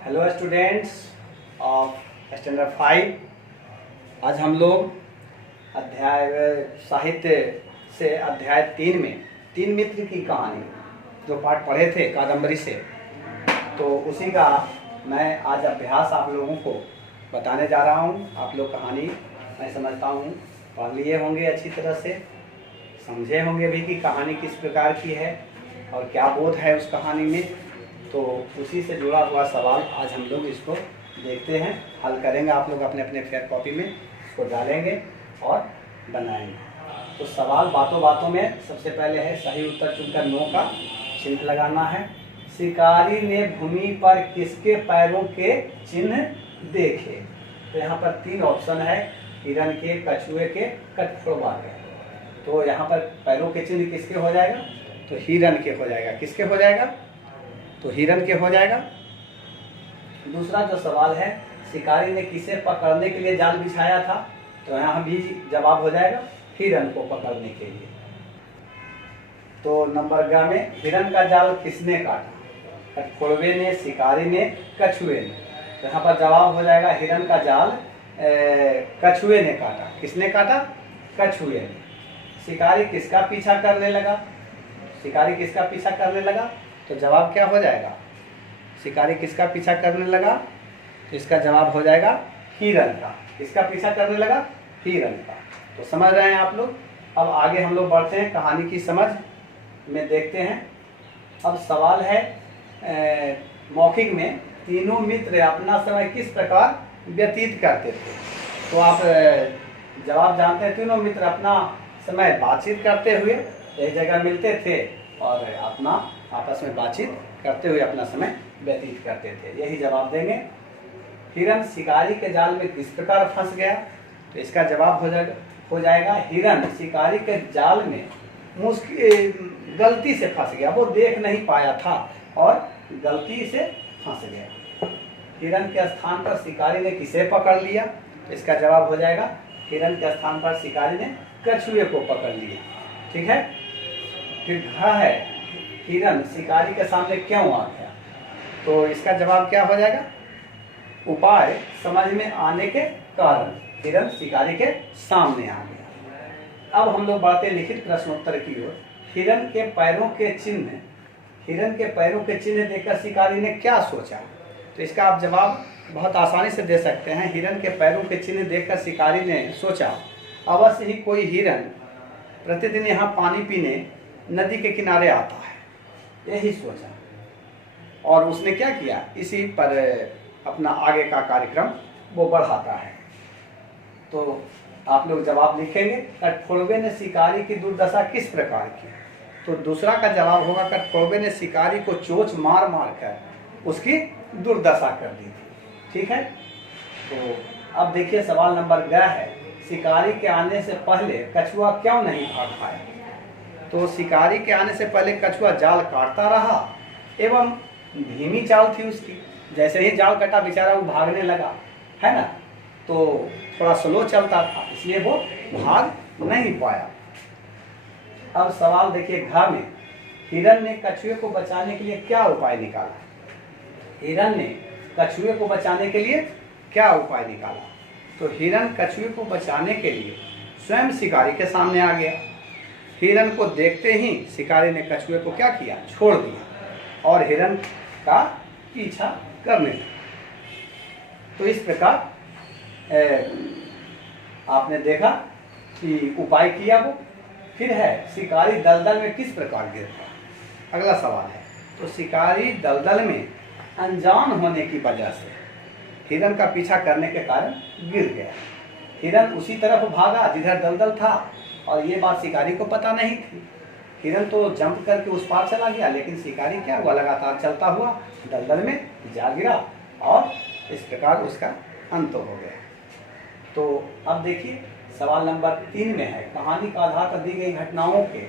Hello students of standard 5। आज हम लोग अध्याय साहित्य से अध्याय 3 में तीन मित्र की कहानी जो पाठ पढ़े थे कादम्बरी से, तो उसी का मैं आज अभ्यास आप लोगों को बताने जा रहा हूँ। आप लोग कहानी मैं समझता हूँ पढ़ लिए होंगे, अच्छी तरह से समझे होंगे भी कि कहानी किस प्रकार की है और क्या बोध है उस कहानी में। तो उसी से जुड़ा हुआ सवाल आज हम लोग इसको देखते हैं, हल करेंगे। आप लोग अपने अपने फेयर कॉपी में इसको डालेंगे और बनाएंगे। तो सवाल बातों बातों में सबसे पहले है सही उत्तर चुनकर नो का चिन्ह लगाना है। शिकारी ने भूमि पर किसके पैरों के चिन्ह देखे? तो यहाँ पर 3 ऑप्शन है, हिरन के, कछुए के, कठफोड़वा के। तो यहाँ पर पैरों के चिन्ह किसके हो जाएगा? तो हिरन के हो जाएगा। किसके हो जाएगा? तो हिरन के हो जाएगा। दूसरा जो सवाल है, शिकारी ने किसे पकड़ने के लिए जाल बिछाया था? तो यहाँ भी जवाब हो जाएगा हिरन को पकड़ने के लिए। तो नंबर ग में हिरन का जाल किसने काटा? कठफोड़वे ने, शिकारी ने, कछुए ने। तो यहाँ पर जवाब हो जाएगा हिरन का जाल कछुए ने काटा। किसने काटा? कछुए ने। शिकारी किसका पीछा करने लगा? शिकारी किसका पीछा करने लगा? तो जवाब क्या हो जाएगा? शिकारी किसका पीछा करने लगा? तो इसका जवाब हो जाएगा हिरन का। किसका पीछा करने लगा? हिरन का। तो समझ रहे हैं आप लोग। अब आगे हम लोग बढ़ते हैं, कहानी की समझ में देखते हैं। अब सवाल है मौखिक में तीनों मित्र अपना समय किस प्रकार व्यतीत करते थे? तो आप जवाब जानते हैं, तीनों मित्र अपना समय बातचीत करते हुए एक जगह मिलते थे और अपना आपस में बातचीत करते हुए अपना समय व्यतीत करते थे। यही जवाब देंगे। हिरन शिकारी के जाल में किस प्रकार फंस गया? तो इसका जवाब हो जाएगा हिरन शिकारी के जाल में गलती से फंस गया। वो देख नहीं पाया था और गलती से फंस गया। हिरन के स्थान पर शिकारी ने किसे पकड़ लिया? तो इसका जवाब हो जाएगा हिरन के स्थान पर शिकारी ने कछुए को पकड़ लिया। ठीक है। फिर घ है, हिरन शिकारी के सामने क्यों आ गया? तो इसका जवाब क्या हो जाएगा? उपाय समझ में आने के कारण हिरन शिकारी के सामने आ गया। अब हम लोग बढ़ते लिखित प्रश्नोत्तर की ओर। हिरन के पैरों के चिन्ह देखकर शिकारी ने क्या सोचा? तो इसका आप जवाब बहुत आसानी से दे सकते हैं। हिरन के पैरों के चिन्ह देखकर शिकारी ने सोचा अवश्य ही कोई हिरन प्रतिदिन यहाँ पानी पीने नदी के किनारे आता है, यही सोचा। और उसने क्या किया? इसी पर अपना आगे का कार्यक्रम वो बढ़ाता है। तो आप लोग जवाब लिखेंगे, कठफोड़वे ने शिकारी की दुर्दशा किस प्रकार की? तो दूसरा का जवाब होगा कठफोड़वे ने शिकारी को चोंच मार मार कर उसकी दुर्दशा कर दी थी। ठीक है। तो अब देखिए सवाल नंबर ग है, शिकारी के आने से पहले कछुआ क्यों नहीं भाग पाया? तो शिकारी के आने से पहले कछुआ जाल काटता रहा एवं धीमी चाल थी उसकी। जैसे ही जाल कटा बेचारा वो भागने लगा, है ना, तो थोड़ा स्लो चलता था, इसलिए वो भाग नहीं पाया। अब सवाल देखिए घ में, हिरन ने कछुए को बचाने के लिए क्या उपाय निकाला? हिरन ने कछुए को बचाने के लिए क्या उपाय निकाला? तो हिरन कछुए को बचाने के लिए स्वयं शिकारी के सामने आ गया। हिरन को देखते ही शिकारी ने कछुए को क्या किया? छोड़ दिया और हिरन का पीछा करने लगा। तो इस प्रकार आपने देखा कि उपाय किया वो। फिर है शिकारी दलदल में किस प्रकार गिरता? अगला सवाल है, तो शिकारी दलदल में अनजान होने की वजह से हिरन का पीछा करने के कारण गिर गया। हिरन उसी तरफ भागा जिधर दलदल था और ये बात शिकारी को पता नहीं थी। हिरन तो जंप करके उस पार चला गया, लेकिन शिकारी क्या हुआ? लगातार चलता हुआ दलदल में जा गिरा और इस प्रकार उसका अंत हो गया। तो अब देखिए सवाल नंबर 3 में है, कहानी का आधार पर दी गई घटनाओं के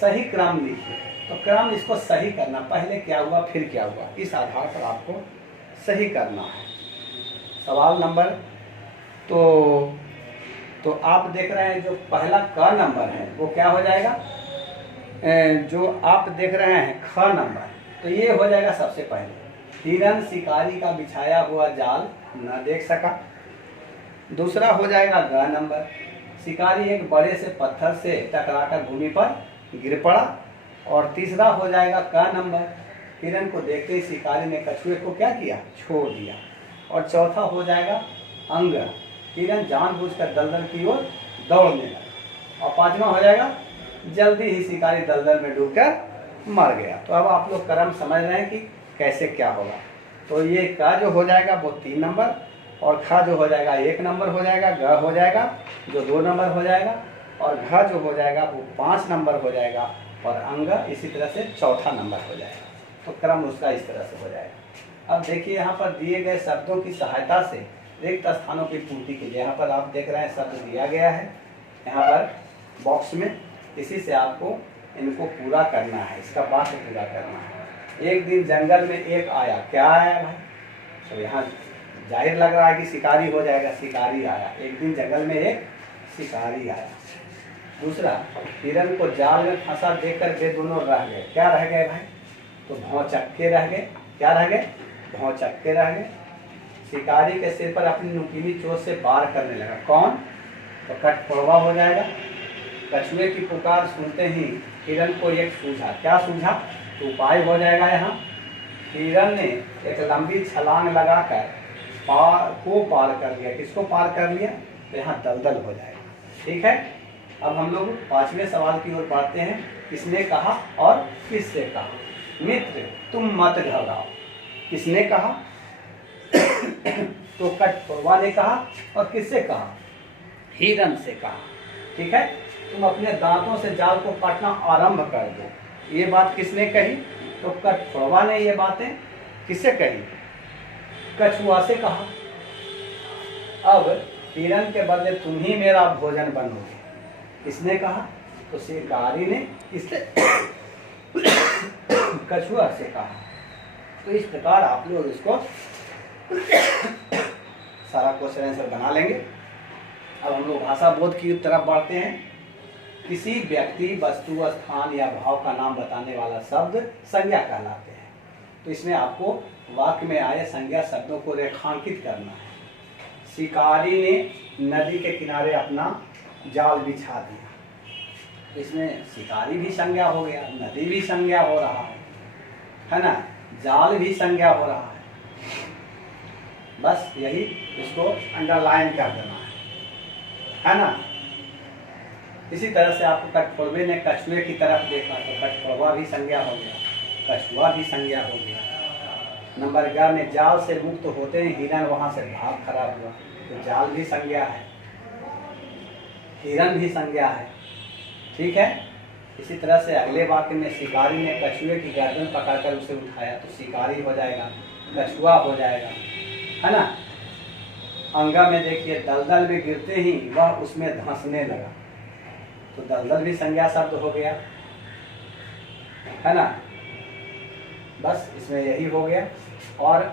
सही क्रम लिखिए। तो क्रम इसको सही करना, पहले क्या हुआ फिर क्या हुआ, इस आधार पर आपको सही करना है। सवाल नंबर तो आप देख रहे हैं जो पहला क नंबर है वो क्या हो जाएगा? जो आप देख रहे हैं ख नंबर, तो ये हो जाएगा सबसे पहले। हिरन शिकारी का बिछाया हुआ जाल न देख सका। दूसरा हो जाएगा ग नंबर, शिकारी एक बड़े से पत्थर से टकराकर भूमि पर गिर पड़ा। और तीसरा हो जाएगा क नंबर, हिरन को देखते ही शिकारी ने कछुए को क्या किया, छोड़ दिया। और चौथा हो जाएगा अंग, हिरन जानबूझकर दलदल की ओर दौड़ने लगा। और पांचवा हो जाएगा जल्दी ही शिकारी दलदल में डूबकर मर गया। तो अब आप लोग क्रम समझ रहे हैं कि कैसे क्या होगा। तो ये का जो हो जाएगा वो 3 नंबर, और खा जो हो जाएगा 1 नंबर हो जाएगा, ग हो जाएगा जो 2 नंबर हो जाएगा, और घ जो हो जाएगा वो 5 नंबर हो जाएगा, और अंग इसी तरह से चौथा नंबर हो जाएगा। तो क्रम उसका इस तरह से हो जाएगा। अब देखिए यहाँ पर दिए गए शब्दों की सहायता से रिक्त स्थानों की पूर्ति के लिए यहाँ पर आप देख रहे हैं शब्द दिया गया है यहाँ पर बॉक्स में, इसी से आपको इनको पूरा करना है, इसका वाक्य पूरा करना है। एक दिन जंगल में एक आया, क्या आया भाई, तो यहाँ जाहिर लग रहा है कि शिकारी हो जाएगा, शिकारी आया। एक दिन जंगल में एक शिकारी आया। दूसरा, हिरन को जाल में फंसा देखकर वे दोनों रह गए, क्या रह गए भाई, तो भौचक्के रह गए। क्या रह गए, भौचक्के रह गए। शिकारी के सिर पर अपनी नुकीली चोट से वार करने लगा, कौन, तो कठफोड़वा हो जाएगा। कछुए की पुकार सुनते ही हिरन को एक सूझा, क्या सूझा, तो उपाय हो जाएगा यहाँ। हिरन ने एक लंबी छलांग लगाकर पार कर लिया। किसको पार कर लिया, तो यहाँ दलदल हो जाएगा। ठीक है, अब हम लोग 5वें सवाल की ओर बढ़ते हैं। किसने कहा और किससे कहा, मित्र तुम मत घबराओ, किसने कहा तो कठफोड़वा ने कहा, और किससे कहा, हिरन से कहा। ठीक है, तुम अपने दांतों से जाल को काटना आरंभ कर दो। ये बात किसने कही, तो कठफोड़वा ने ये बातें किससे कही, कछुआ से कहा। अब हिरन के बदले तुम ही मेरा भोजन बनोगे, किसने कहा, तो शिकारी ने किससे कछुआ से कहा। तो इस प्रकार आप लोग इसको सारा क्वेश्चन आंसर बना लेंगे। अब हम लोग भाषा बोध की तरफ बढ़ते हैं। किसी व्यक्ति, वस्तु, स्थान या भाव का नाम बताने वाला शब्द संज्ञा कहलाते हैं। तो इसमें आपको वाक्य में आए संज्ञा शब्दों को रेखांकित करना है। शिकारी ने नदी के किनारे अपना जाल बिछा दिया, इसमें शिकारी भी संज्ञा हो गया, नदी भी संज्ञा हो रहा है ना, जाल भी संज्ञा हो रहा है। बस यही इसको अंडरलाइन कर देना है ना। इसी तरह से आपको कठफोड़वे ने कछुए की तरफ देखा, तो कठफोड़वा भी संज्ञा हो गया, कछुआ भी संज्ञा हो गया। नंबर 11 में जाल से मुक्त होते ही हिरन वहां से भाग खड़ा हुआ, तो जाल भी संज्ञा है, हिरन भी संज्ञा है। ठीक है, इसी तरह से अगले वाक्य में शिकारी ने कछुए की गर्दन पकड़कर उसे उठाया, तो शिकारी हो जाएगा, कछुआ हो जाएगा, है ना। अंगा में देखिए दलदल में गिरते ही वह उसमें धंसने लगा, तो दलदल भी संज्ञा शब्द हो गया, है ना। बस इसमें यही हो गया। और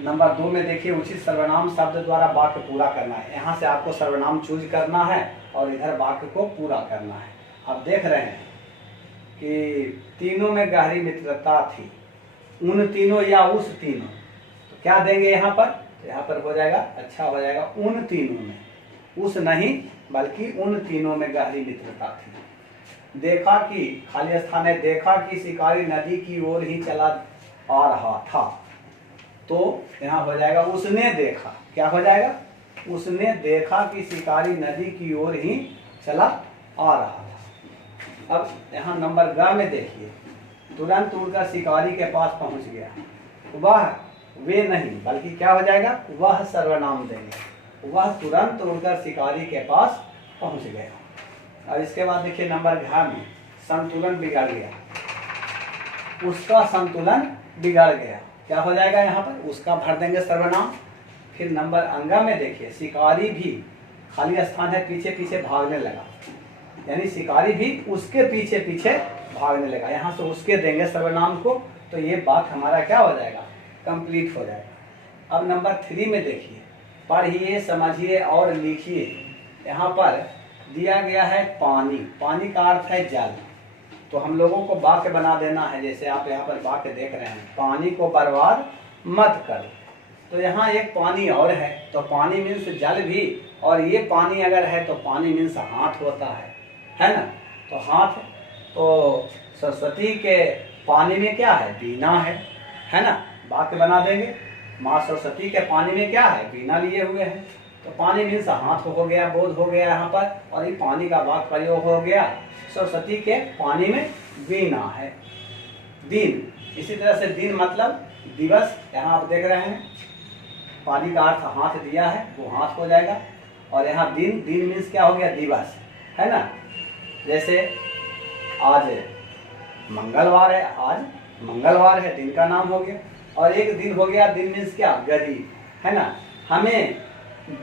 नंबर 2 में देखिए उचित सर्वनाम शब्द द्वारा वाक्य पूरा करना है। यहाँ से आपको सर्वनाम चूज करना है और इधर वाक्य को पूरा करना है। आप देख रहे हैं कि तीनों में गहरी मित्रता थी, उन तीनों या उस तीनों, तो क्या देंगे यहाँ पर, यहाँ पर हो जाएगा, अच्छा हो जाएगा उन तीनों में, उस नहीं बल्कि उन तीनों में गहरी मित्रता थी। देखा कि खाली स्थान है, देखा कि शिकारी नदी की ओर ही चला आ रहा था, तो यहाँ हो जाएगा उसने देखा, क्या हो जाएगा, उसने देखा कि शिकारी नदी की ओर ही चला आ रहा था। अब यहाँ नंबर ग में देखिए, तुरंत उड़कर शिकारी के पास पहुंच गया, वह वे नहीं बल्कि क्या हो जाएगा, वह सर्वनाम देंगे, वह तुरंत उड़कर शिकारी के पास पहुंच गया। और इसके बाद देखिए नंबर घ में संतुलन बिगड़ गया, उसका संतुलन बिगड़ गया, क्या हो जाएगा यहाँ पर, उसका भर देंगे सर्वनाम। फिर नंबर अंगा में देखिए शिकारी भी खाली स्थान है, पीछे पीछे भागने लगा, यानी शिकारी भी उसके पीछे पीछे भागने लगा, यहाँ से उसके देंगे सर्वनाम को, तो ये बात हमारा क्या हो जाएगा, कंप्लीट हो जाएगा। अब नंबर 3 में देखिए, पढ़िए, समझिए और लिखिए। यहाँ पर दिया गया है पानी, पानी का अर्थ है जल, तो हम लोगों को वाक्य बना देना है। जैसे आप यहाँ पर वाक्य देख रहे हैं, पानी को बर्बाद मत कर। तो यहाँ एक पानी और है, तो पानी मीन्स जल भी, और ये पानी अगर है तो पानी मीन्स हाथ होता है ना। तो हाथ, तो सरस्वती के पानी में क्या है, वीणा है ना। वाक्य बना देंगे, माँ सरस्वती के पानी में क्या है, वीणा लिए हुए हैं। तो पानी मीन्स हाथ हो गया, बोध हो गया यहाँ पर, और ये पानी का वाक्य प्रयोग हो गया, सरस्वती के पानी में वीणा है। दिन, इसी तरह से दिन मतलब दिवस, यहाँ आप देख रहे हैं पानी का अर्थ हाथ दिया है, वो हाथ हो जाएगा। और यहाँ दिन, दिन मीन्स क्या हो गया, दिवस, है ना। जैसे आज मंगलवार है, आज मंगलवार है, दिन का नाम हो गया। और एक दिन हो गया, दिन मीन्स क्या, गरीब, है ना। हमें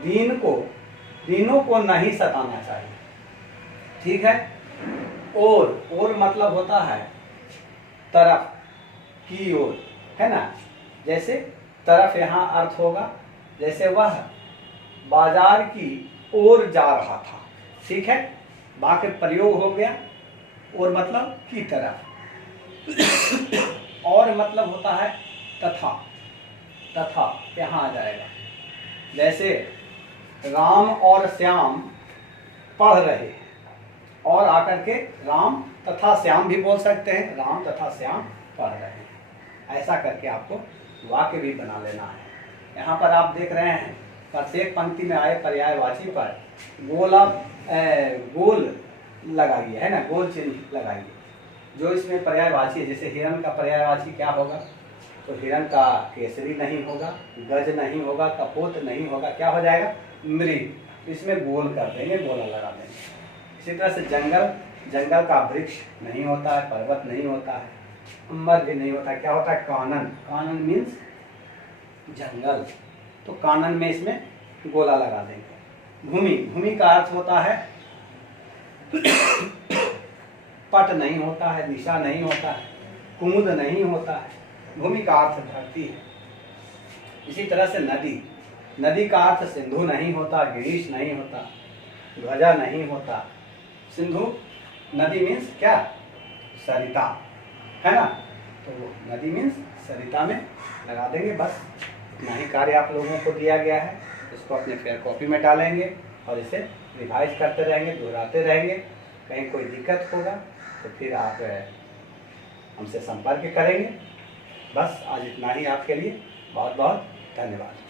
दिनों को नहीं सताना चाहिए, ठीक है। और मतलब होता है तरफ की ओर, है ना। जैसे तरफ यहाँ अर्थ होगा, जैसे वह बाजार की ओर जा रहा था, ठीक है। वाक्य प्रयोग हो गया, और मतलब की तरफ। और मतलब होता है तथा, तथा यहाँ आ जाएगा। जैसे राम और श्याम पढ़ रहे हैं, और आकर के राम तथा श्याम भी बोल सकते हैं, राम तथा श्याम पढ़ रहे हैं। ऐसा करके आपको वाक्य भी बना लेना है। यहाँ पर आप देख रहे हैं प्रत्येक पंक्ति में आए पर्यायवाची पर गोल लगाइए, है ना, गोल चिन्ह लगाइए। जो इसमें पर्यायवाची है, जैसे हिरण का पर्यायवाची क्या होगा, तो हिरण का केसरी नहीं होगा, गज नहीं होगा, कपोत नहीं होगा, क्या हो जाएगा, मृग। इसमें गोल कर देंगे, गोला लगा देंगे। इसी तरह से जंगल का वृक्ष नहीं होता है, पर्वत नहीं होता है, अंबर भी नहीं होता है, क्या होता है, कानन। कानन मीन्स जंगल, तो कानन में इसमें गोला लगा देंगे। भूमि, भूमि का अर्थ होता है पट नहीं होता है, दिशा नहीं होता है, कुमुद नहीं होता है, भूमि का अर्थ धरती है। इसी तरह से नदी, नदी का अर्थ सिंधु नहीं होता, गिरीश नहीं होता, ध्वजा नहीं होता। सिंधु नदी मीन्स क्या, सरिता, है ना। तो नदी मीन्स सरिता में लगा देंगे। बस इतना ही कार्य आप लोगों को दिया गया है। इसको अपने फेयर कॉपी में डालेंगे और इसे रिवाइज करते रहेंगे, दोहराते रहेंगे। कहीं कोई दिक्कत होगा तो फिर आप हमसे संपर्क करेंगे। बस आज इतना ही आपके लिए। बहुत बहुत धन्यवाद।